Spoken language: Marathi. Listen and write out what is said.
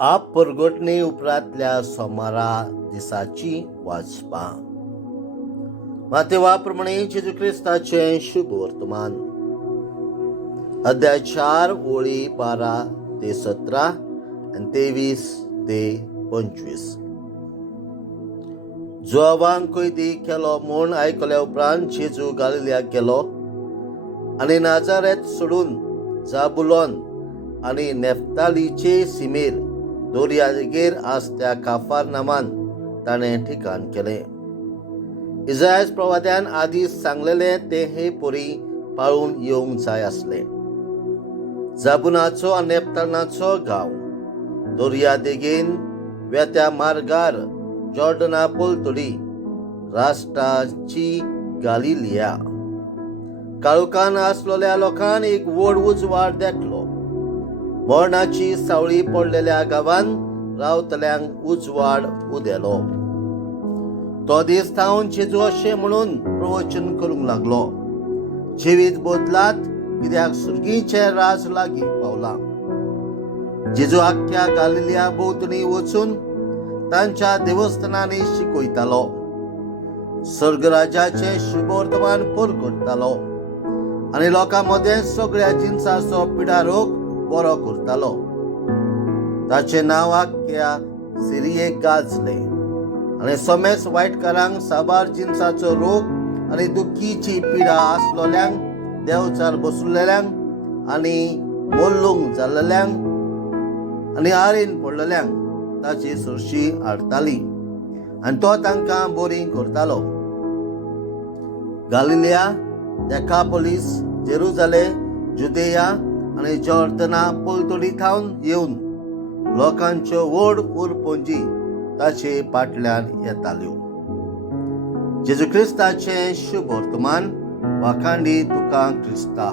आप परगटणे उपरांतल्या सोमारा दिसाची वाचपा. मातेवा प्रमाणे जेजू क्रिस्ताचे शुभ वर्तमान. अध्याय 4 ओळी 12 ते 17 आणि 23 ते 25. जोवांक कैदी केलो म्हूण आयकल्या उपरांत जेजू गालिल्याक गेलो आनी नाजारेत सोडून जाबुलोन आनी नेफ्तालीचे सीमेर दर्यादेगेर आसत्या काफारनामान ताणें ठिकाण केलें. इस्रायल प्रवाद्यान आदींच सांगलेलें तें हे परी पाळून येवंक जाय आसलें. जाबुनाचो आनी नेफ्तालीचो गांव दर्यादेगेन वेत्या मार्गार जॉर्डना पलतडी राष्ट्राची गालिलिया. काळुकान आसलोल्या लोकांन एक व्हड उजवाड देखलो. मरणाची सावळी पडलेल्या गांवांत रावतल्यांक उजवाड उदेलो. तो दीस थावन जेजू अशें म्हणून प्रवचन करूंक लागलो, जिवीत बदलात कित्याक सुर्गीचें राज लागीं पावलां. जेजू आख्ख्या गालिलिया भोंवतणी वचून तांच्या देवस्थानांनी शिकयतालो, स्वर्गराज्याचें शुभ वर्तमान परगटतालो आनी लोकां मदें सगळ्या जिन्साचो पिडारोग बरो करतालो. ताचें नांव आख्ख्या सिरियेक गाजलें आनी सोमेच वायटकारांक साबार जिन्साचो रोग आनी दुखीची पिडा आसलोल्यांक, देंवचार बसुल्ल्यांक आनी मोल्लूंक जाल्ल्यांक आनी आरेन पडलेल्यांक ताची सुरशी हाडटाली आनी तो तांकां बरी करतालो. गालिलिया, देकापोलीस, जेरुजालेम, जुदेया आनी जॉर्दना पलतडी थावन येवन लोकांच्यो व्हड उरपंजी ताचे फाटल्यान येताल्यो. जेजू क्रिस्ताचें शुभ वर्तमान. वाखांडी तुका क्रिस्ता.